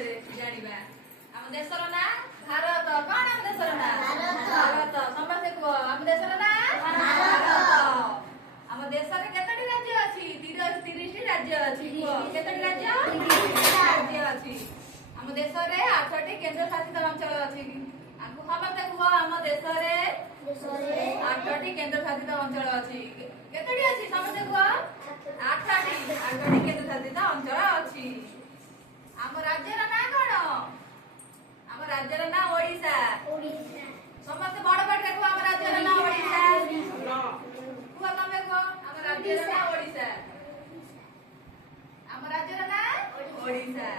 ବିଷୟରେ ଜାଣିବା। ଆମ ଦେଶର ନାଁ ଭାରତ। କଣ ଆମ ଦେଶର ନାଁ? ଭାରତ। ସମସ୍ତେ କୁହ ଆମ ଦେଶର ନାଁ ଭାରତ। ଆମ ଦେଶରେ କେତୋଟି ରାଜ୍ୟ ଅଛି? 30ଟି ରାଜ୍ୟ ଅଛି। କୁହ କେତୋଟି ରାଜ୍ୟ? 30ଟି ରାଜ୍ୟ ଅଛି। ଆମ ଦେଶରେ 8ଟି କେନ୍ଦ୍ରଶାସିତ ଅଞ୍ଚଳ ଅଛି। ଆମକୁ ସମସ୍ତେ କୁହ ଆମ ଦେଶରେ 8ଟି କେନ୍ଦ୍ରଶାସିତ ଅଞ୍ଚଳ ଅଛି। କେତୋଟି ଅଛି? ସମସ୍ତେ କୁହ 8ଟି କେନ୍ଦ୍ରଶାସିତ ଅଞ୍ଚଳ ଅଛି। ଆମ ରାଜ୍ୟର ନାଁ କଣ? ଆମ ରାଜ୍ୟର ନାଁ ଓଡ଼ିଶା। ସମସ୍ତେ ବଡ ପାଟିରେ କୁହ ଆମ ରାଜ୍ୟର ନାଁ ଓଡ଼ିଶା। କୁହ ତମେ କୁହ ଆମ ରାଜ୍ୟର ନାଁ ଓଡ଼ିଶା। ଆମ ରାଜ୍ୟର ନାଁ ଓଡ଼ିଶା।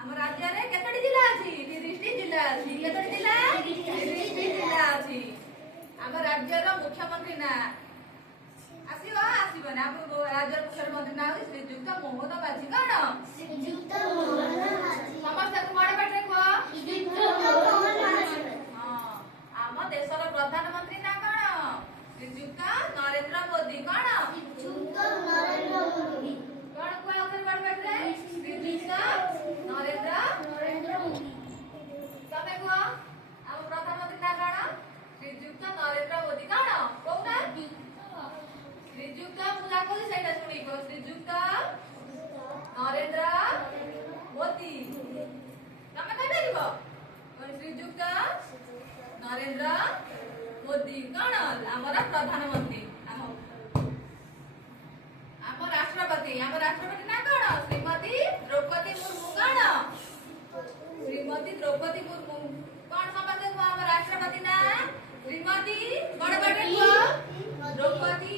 ଆମ ରାଜ୍ୟରେ କେତୋଟି ଜିଲ୍ଲା ଅଛି? 30ଟି ଜିଲ୍ଲା ଅଛି। କେତୋଟି ଜିଲ୍ଲା? 30ଟି ଜିଲ୍ଲା ଅଛି। ଆମ ରାଜ୍ୟର ମୁଖ୍ୟମନ୍ତ୍ରୀ ନାଁ ଆସିବ ଆସିବନି। ଆମ ରାଜ୍ୟର ମୁଖ୍ୟମନ୍ତ୍ରୀ ନାଁ ହେଉଛି ଶ୍ରୀଯୁକ୍ତ ମୋହନ ମାଝୀ। କଣ? ସମସ୍ତେ ବଡ ପାଟିରେ କୁହ ହଁ। ଆମ ଦେଶର ପ୍ରଧାନମନ୍ତ୍ରୀ ନାଁ କଣ? ଶ୍ରୀଯୁକ୍ତ ନରେନ୍ଦ୍ର ମୋଦି। କଣ? କଣ କୁହ ଆଉଥରେ ବଡ ପାଟିରେ? ଶ୍ରୀଯୁକ୍ତ ନରେନ୍ଦ୍ର ମୋଦି। ତମେ କୁହ ଆମ ପ୍ରଧାନମନ୍ତ୍ରୀ ନାଁ କଣ? ଶ୍ରୀଯୁକ୍ତ ନରେନ୍ଦ୍ର ମୋଦି। କଣ କହୁନା? ଶ୍ରୀଯୁକ୍ତ ମୁଁ ଯାହା କହୁଛି ସେଇଟା ଶୁଣି କୁହ ଶ୍ରୀଯୁକ୍ତ ନରେନ୍ଦ୍ର ମୋଦି। ତମେ କହିପାରିବ ଶ୍ରୀଯୁକ୍ତ ନରେନ୍ଦ୍ର ମୋଦି କଣ ଆମର ପ୍ରଧାନମନ୍ତ୍ରୀ। ଆମ ରାଷ୍ଟ୍ରପତି ନାଁ କଣ? ଶ୍ରୀମତୀ ଦ୍ରୌପଦୀ ମୁର୍ମୁ। କଣ? ଶ୍ରୀମତୀ ଦ୍ରୌପଦୀ ମୁର୍ମୁ। କଣ ସମସ୍ତେ କୁହ ଆମ ରାଷ୍ଟ୍ରପତି ନାଁ? ଶ୍ରୀମତୀ ବଡ ପାଟିରେ କୁହ ଦ୍ରୌପଦୀ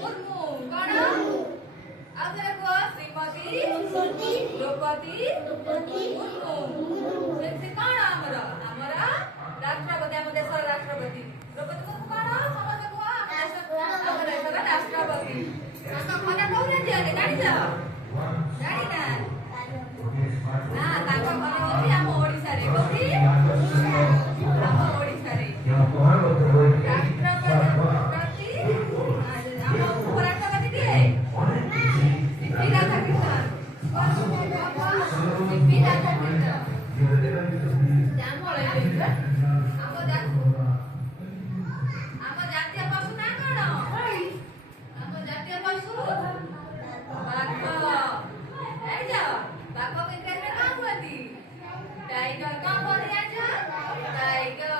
ମୁର୍ମୁ। କଣ? ଆଉ ଥରେ କୁହ ଶ୍ରୀମତୀ ଦ୍ରୌପଦୀ ମୁର୍ମୁ। ସେ କଣ ଆମର ରାଷ୍ଟ୍ରପତି। ଆମ ଦେଶର ରାଷ୍ଟ୍ରପତି ଦ୍ରୌପଦୀ ମୁର୍ମୁ। କଣ ସମସ୍ତେ କୁହ ଆମ ଦେଶର ରାଷ୍ଟ୍ରପତି। ତାଙ୍କ ଘର କୋଉ ରାଜ୍ୟରେ ଜାଣିଛ? ଜାଣିନା? ନା ତାଙ୍କ ଘର ହଉଛି ଆମ ଓଡ଼ିଶାରେ। କୋଉଠି? ଆମ ଓଡ଼ିଶାରେ। ରାଷ୍ଟ୍ରପତି ଆମ ଉପରାଷ୍ଟ୍ରପତି କିଏ? ସିପି ରାଧାକୃଷ୍ଣନ। ସିପି ରାଧାକୃଷ୍ଣନ। ଆମ ଜାତୀୟ ପଶୁ ନାଁ କଣ? ଆମ ଜାତୀୟ ପଶୁ ବାଘ। ଜାଣିଛ ବାଘକୁ ଇଂରାଜୀରେ କଣ କୁହନ୍ତି? ଟାଇଗର। କଣ କୁହନ୍ତି ଜାଣିଛ? ଟାଇଗର।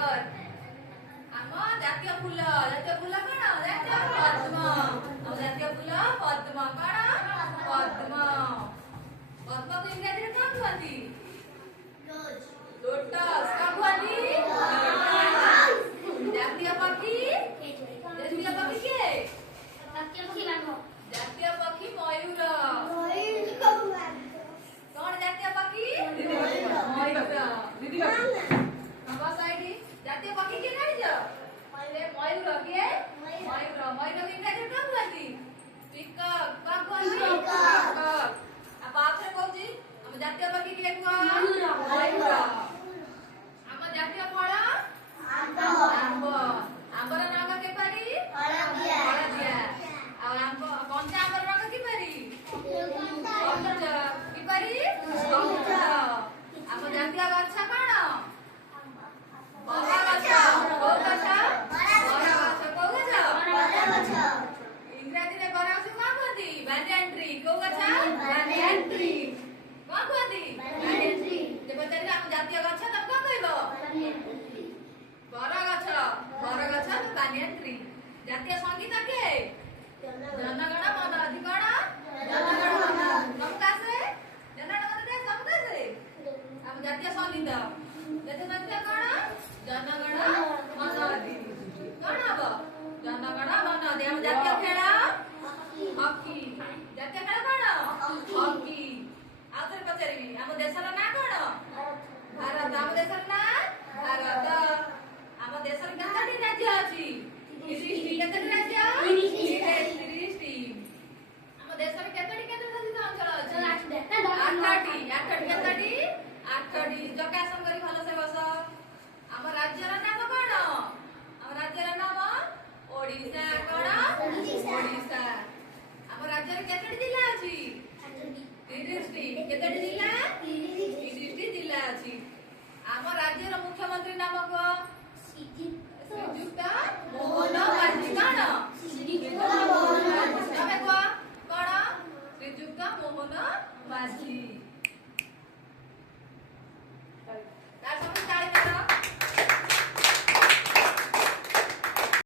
ଆମ ଜାତୀୟ ଫୁଲ କଣ ଜାଣିଛ? ପଦ୍ମ। ଆମ ଜାତୀୟ ଫୁଲ ପଦ୍ମ। କଣ? ପଦ୍ମ। ପଦ୍ମକୁ ଇଂରାଜୀରେ କଣ କୁହନ୍ତି? ଲୋଟସ୍। କଣ କୁହନ୍ତି? ଜାତୀୟ ପକ୍ଷୀ କିଏ? ଜାତୀୟ ପକ୍ଷୀ ମୟୂର। କଣ ଜାତୀୟ ପକ୍ଷୀ? ମୟୂର। ଜାତୀୟ ପକ୍ଷୀ କିଏ ଜାଣିଛ? ମୟୂର। କିଏ? ମୟୂର। ମୟୂରକୁ ଇଂରାଜୀରେ କଣ କୁହନ୍ତି? ପିକକ୍। କଣ କୁହନ୍ତି? ପିକକ୍। ଆଉ ପାଉଥରେ କହୁଛି ଆମ ଜାତୀୟ ପକ୍ଷୀ କିଏ କୁହ? ମୟୂର। ଆମ ଜାତୀୟ ଫଳ ଆମ୍ବ। ଆମ୍ବର ରଙ୍ଗ କିପରି? ହଳଦିଆ। ଆଉ କଞ୍ଚା ଆମ୍ବର ରଙ୍ଗ କିପରି? ସବୁଜ। କିପରି? ସବୁଜ। ଆମ ଜାତୀୟ ଗଛ କଣ? ବରଗଛ। କୋଉ ଗଛ? ବରଗଛ। କୋଉ ଗଛ? ଇଂରାଜୀରେ ବରଗଛ କଣ କୁହନ୍ତି? ବାନିୟାନ ଟ୍ରି। କୋଉ ଗଛ? ବାନିୟାନ ଟ୍ରି। କଣ କୁହନ୍ତି? ବାନିୟାନ ଟ୍ରି। ପଚାରିଲେ ଆମ ଜାତୀୟ ଗଛ ତମେ କଣ କହିବ? ବରଗଛ। ବରଗଛ ବାନିୟାନ ଟ୍ରି। ଜାତୀୟ ସଙ୍ଗୀତ କିଏ? ଜନଗଣ ମନ ଅଧିକଣ।